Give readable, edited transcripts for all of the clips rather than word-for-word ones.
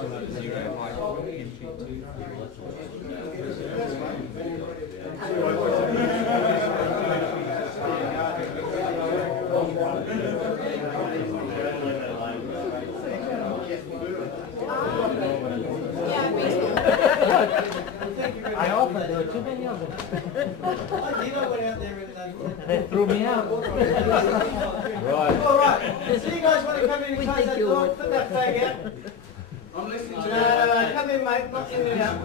I often do it, too many of them. They threw me out. Right. All right. So you guys want to come in and close that door? Put that flag out. I'm listening to you. No, come in, mate. Not in and out.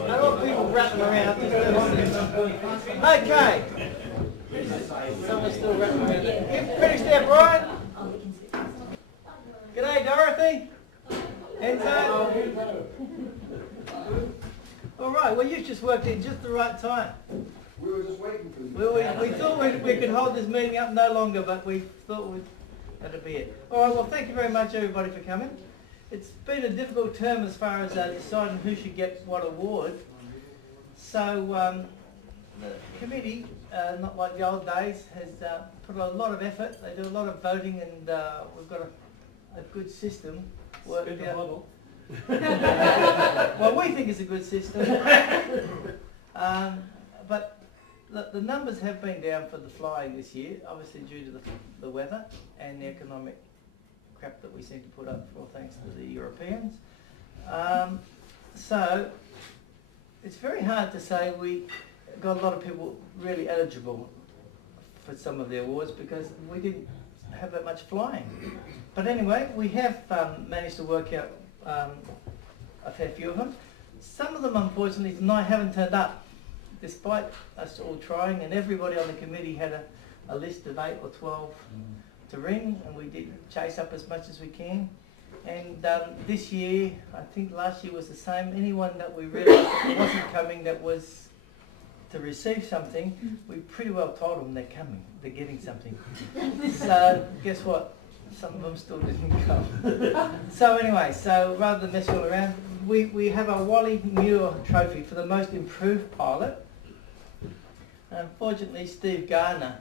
I don't want people rattling around. Okay. Someone's still rattling around. You finished there, Brian? G'day, Dorothy. Enzo. All right. Well, you've just worked in just the right time. We were just waiting for you. We thought we could hold this meeting up no longer, but we thought that'd be it. All right, well, thank you very much, everybody, for coming. It's been a difficult term as far as deciding who should get what award. So the committee, not like the old days, has put a lot of effort. They do a lot of voting, and we've got a good system worked out. Well, we think it's a good system. But the numbers have been down for the flying this year, obviously due to the weather and the economic crap that we seem to put up for, thanks to the Europeans. So it's very hard to say we got a lot of people really eligible for some of the awards because we didn't have that much flying. But anyway, we have managed to work out a fair few of them. Some of them, unfortunately, tonight haven't turned up, despite us all trying, and everybody on the committee had a list of 8 or 12 to ring, and we did chase up as much as we can. And this year, I think last year was the same. Anyone that we realised wasn't coming, that was to receive something, we pretty well told them they're coming, they're getting something. So guess what? Some of them still didn't come. So anyway, so rather than mess all around, we have a Wally Muir trophy for the most improved pilot. Unfortunately, Steve Gardner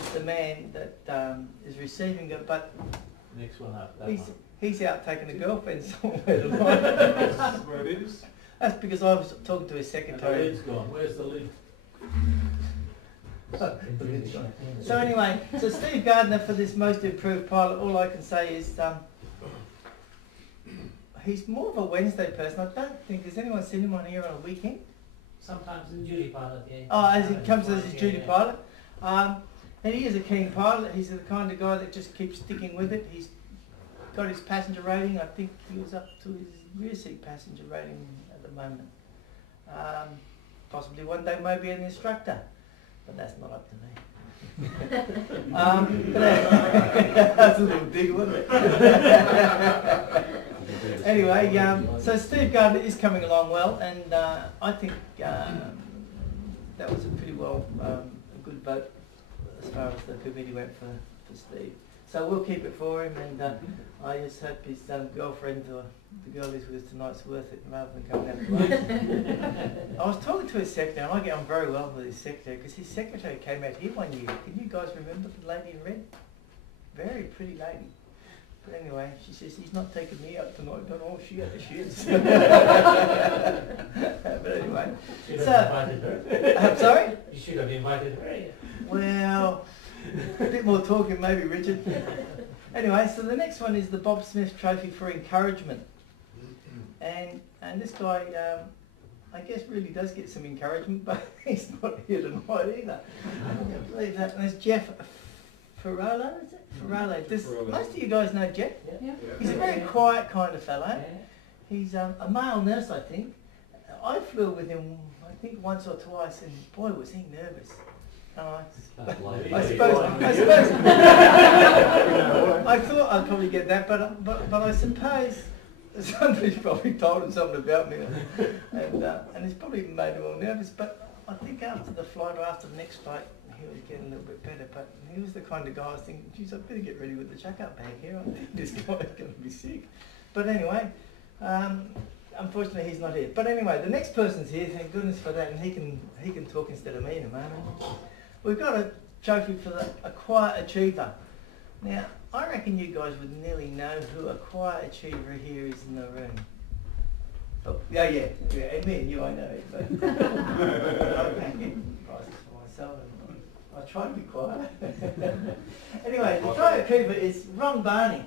is the man that is receiving it, but Next one up. he's out taking a girlfriend somewhere tonight. Where it is? That's because I was talking to his And the secretary. lid's gone. Where's the lid? So anyway, so Steve Gardner for this most improved pilot, all I can say is he's more of a Wednesday person. I don't think, has anyone seen him on here on a weekend? Sometimes in duty pilot, yeah. Oh, as he comes as his duty pilot. And he is a keen pilot. He's the kind of guy that just keeps sticking with it. He's got his passenger rating. I think he was up to his rear seat passenger rating at the moment. Possibly one day maybe an instructor, but that's not up to me. That's a little dig, wasn't it? Anyway, so Steve Gardner is coming along well, and I think that was a pretty well a good vote as far as the committee went for Steve. So we'll keep it for him, and I just hope his girlfriend or the girl he's with tonight's worth it rather than coming out to lunch. I was talking to his secretary, and I get on very well with his secretary, because his secretary came out here one year. Can you guys remember the lady in red? Very pretty lady. But anyway, she says, he's not taking me out tonight. Don't know, she had the shits. But anyway. You should have invited her. I'm sorry? You should have invited her. Well, a bit more talking maybe, Richard. Anyway, so the next one is the Bob Smith Trophy for Encouragement. And this guy, I guess, really does get some encouragement, but he's not here tonight either. I can't believe that. And there's Jeff Ferrolo, is it? Ferrolo. Most of you guys know Jeff. Yeah. He's a very quiet kind of fellow. He's a male nurse, I think. I flew with him, I think, once or twice, and boy, was he nervous. I suppose I thought I'd probably get that, but I suppose somebody's probably told him something about me, and it's probably made him all nervous. But I think after the flight or after the next flight, he was getting a little bit better. But he was the kind of guy I was thinking, geez, I better get ready with the chuck-up bag here. I think this guy's going to be sick. But anyway, unfortunately he's not here. But anyway, the next person's here. Thank goodness for that, and he can talk instead of me in a moment. We've got a trophy for a quiet achiever. Now, I reckon you guys would nearly know who a quiet achiever here is in the room. Oh, yeah, and me and you, I know it, but I can't get prizes for myself. And I try to be quiet. Anyway, the quiet achiever is Ron Barney.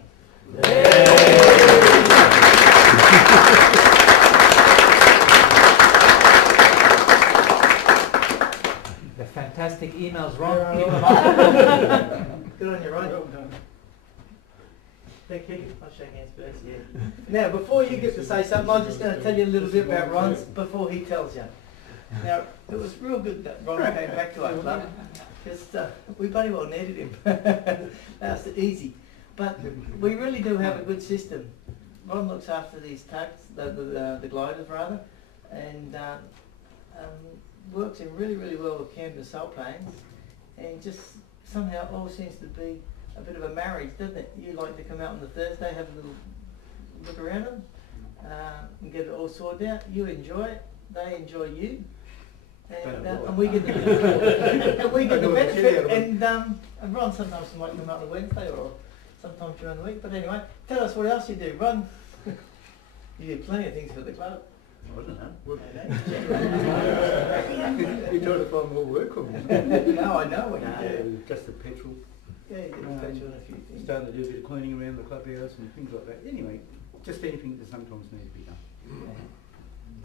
The fantastic emails, Ron. Keep them up. Good on you, Ron. Thank you. I'll shake hands first, yeah. Now, before you get to say something, I'm just going to tell you a little bit about Ron's before he tells you. Now, it was real good that Ron came back to our club, because we bloody well needed him. That's easy. But we really do have a good system. Ron looks after these tugs, the gliders rather, and works in really, really well with Camden Salt Plains, and just somehow it all seems to be a bit of a marriage, doesn't it? You like to come out on the Thursday, have a little look around them, and get it all sorted out. You enjoy it, they enjoy you, and we get the and we get the benefit. And Ron sometimes might come out on a Wednesday or sometimes during the week. But anyway, tell us what else you do, Ron. You do plenty of things for the club. I don't know. You're trying to find more work for me. No, I know what you do. Just the petrol. Yeah, you get the petrol and a few things. Starting to do a bit of cleaning around the clubhouse and things like that. Anyway, just anything that sometimes needs to be done. Yeah.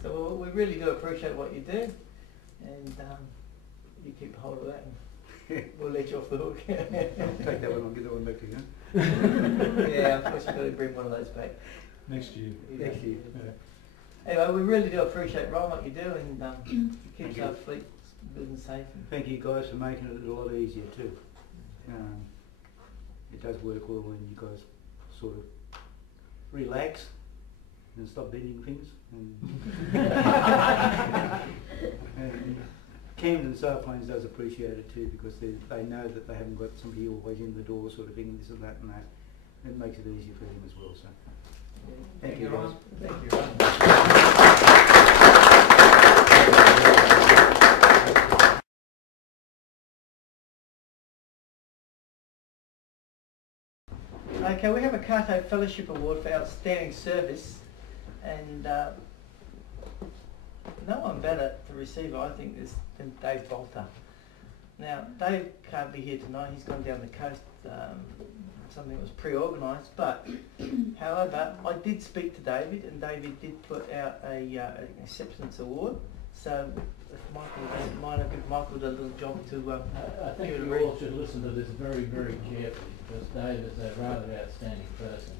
So we really do appreciate what you do, and you keep hold of that, and we'll let you off the hook. Take that one, I'll give that one back to you. Yeah, of course you've got to bring one of those back. Next year. Next year. Anyway, we really do appreciate, Ron, what you do, and it keeps our fleet good and safe. Thank you guys for making it a lot easier too. It does work well when you guys sort of relax and stop bending things. And Camden Salt Plains does appreciate it too, because they know that they haven't got somebody always in the door sort of thing, this and that and that. It makes it easier for them as well. So thank you guys. Thank you, Ron. Okay, we have a Carto Fellowship Award for outstanding service, and no one better to receive it, I think, than Dave Bolter. Now, Dave can't be here tonight, he's gone down the coast, something was pre-organised, but however, I did speak to David, and David did put out an acceptance award, so if Michael doesn't mind, I'll give Michael a little job to I think you all should listen to this very, very carefully, because Dave is a rather outstanding person.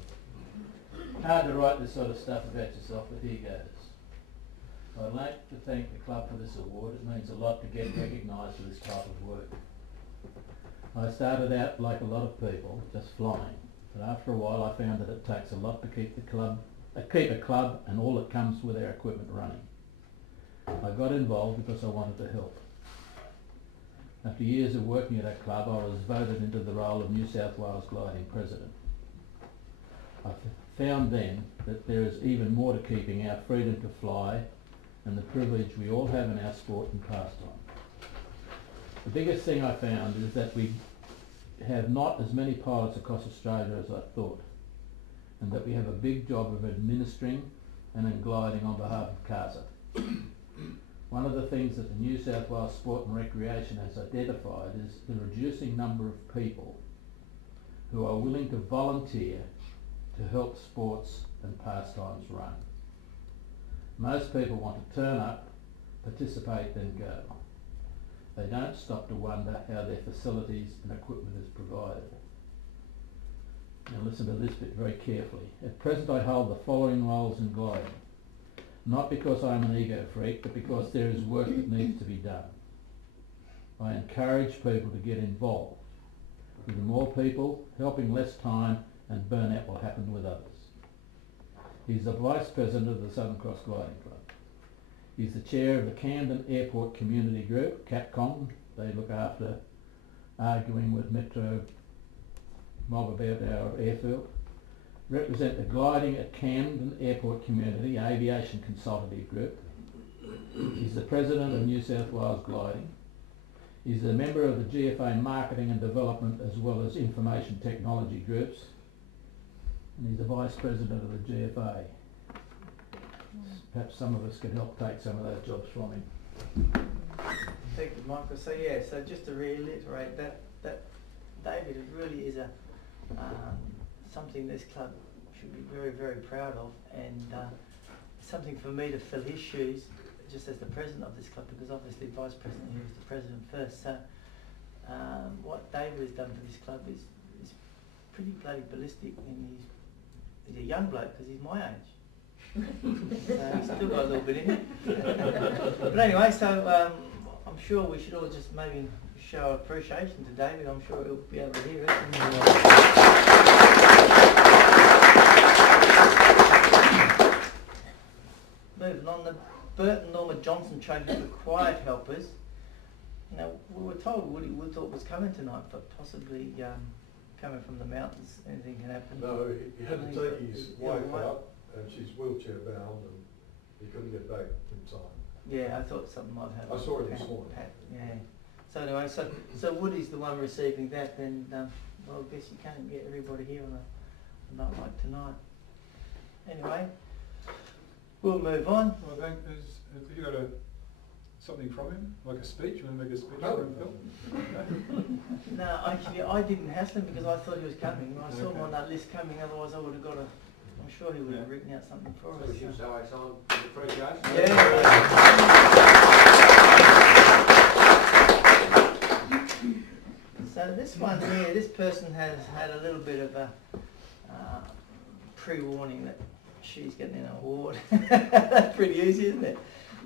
Hard to write this sort of stuff about yourself, but here goes. I'd like to thank the club for this award. It means a lot to get recognised for this type of work. I started out like a lot of people, just flying, but after a while I found that it takes a lot to keep a club and all that comes with our equipment running. I got involved because I wanted to help. After years of working at our club, I was voted into the role of New South Wales Gliding President. I found then that there is even more to keeping our freedom to fly and the privilege we all have in our sport and pastime. The biggest thing I found is that we have not as many pilots across Australia as I thought, and that we have a big job of administering and in gliding on behalf of CASA. One of the things that the New South Wales Sport and Recreation has identified is the reducing number of people who are willing to volunteer to help sports and pastimes run. Most people want to turn up, participate, then go. They don't stop to wonder how their facilities and equipment is provided. Now listen to this bit very carefully. At present I hold the following roles in gliding. Not because I'm an ego freak, but because there is work that needs to be done. I encourage people to get involved. With more people, helping less time, and burnout will happen with others. He's the Vice President of the Southern Cross Gliding Club. He's the Chair of the Camden Airport Community Group, CAPCOM. They look after arguing with Metro Mob about our airfield. Represent the gliding at Camden Airport Community Aviation Consultative Group. He's the President of New South Wales Gliding. He's a member of the GFA Marketing and Development as well as Information Technology groups. And he's the Vice President of the GFA. Perhaps some of us could help take some of those jobs from him. Thank you, Michael. So yeah, so just to reiterate that David really is a something this club should be very, very proud of, and something for me to fill his shoes just as the president of this club, because obviously vice president here is the president first. So what David has done for this club is pretty bloody ballistic, and he's a young bloke because he's my age. So he's still got a little bit in him. But anyway, so I'm sure we should all just maybe show appreciation to David. I'm sure he'll be able to hear it. Moving on, the Burton Norma Johnson Trophy for Quiet Helpers. Now, we were told Woody Woodthorpe was coming tonight, but possibly coming from the mountains, anything can happen. No, he had to take his wife wife. out, and she's wheelchair bound, and he couldn't get back in time. Yeah, I thought something might happen. I saw it this morning. Yeah. So anyway, so Woody's the one receiving that, then well, I guess you can't get everybody here on a night like tonight. Anyway, we'll move on. Well, I think, have you got something from him? Like a speech? You want to make a speech No. for him, Phil? No, actually, I didn't hassle him because I thought he was coming. I saw him Okay. on that list coming, otherwise I would have got I'm sure he would have written out something for us. So we should say some appreciation. So this one here, this person has had a little bit of a pre-warning that she's getting an award. That's pretty easy, isn't it?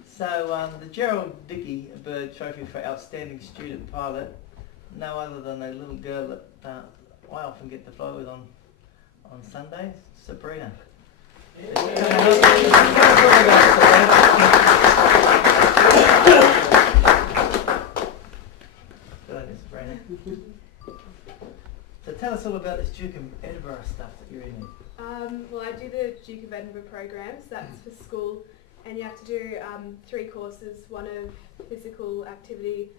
So the Gerald Dickey Bird Trophy for Outstanding Student Pilot, no other than a little girl that I often get to fly with on Sundays, Sabrina. Good on you, Sabrina. So tell us all about this Duke of Edinburgh stuff that you're in. Well, I do the Duke of Edinburgh programs, that's for school, and you have to do 3 courses, one of physical activity,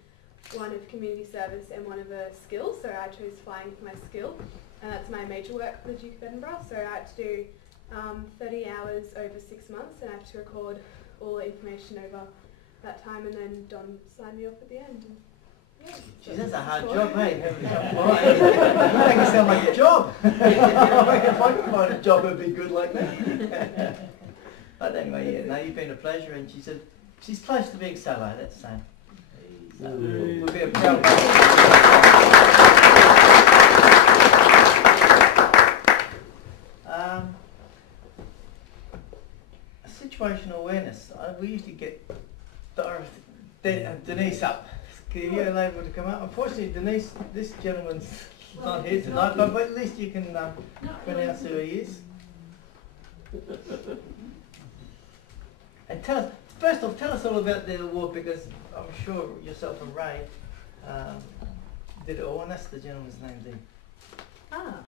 one of community service and one of a skill. So I chose flying for my skill, and that's my major work for the Duke of Edinburgh. So I had to do 30 hours over 6 months, and I have to record all the information over that time, and then Don signed me off at the end. And, yeah, Geez, that's a hard job, hey? Having a fly. You make it sound like a job. If I could find a job, it'd be good like that. But anyway, yeah, no, you've been a pleasure, and she said she's close to being solo. That's the same. So we'll be a proud situational awareness. We usually get Denise up. Are you able to come up? Unfortunately, Denise, this gentleman's not here tonight, but at least you can pronounce who he is. And tell us, first off, tell us all about the award, because I'm sure yourself and Ray did it all, and that's the gentleman's name there. Ah.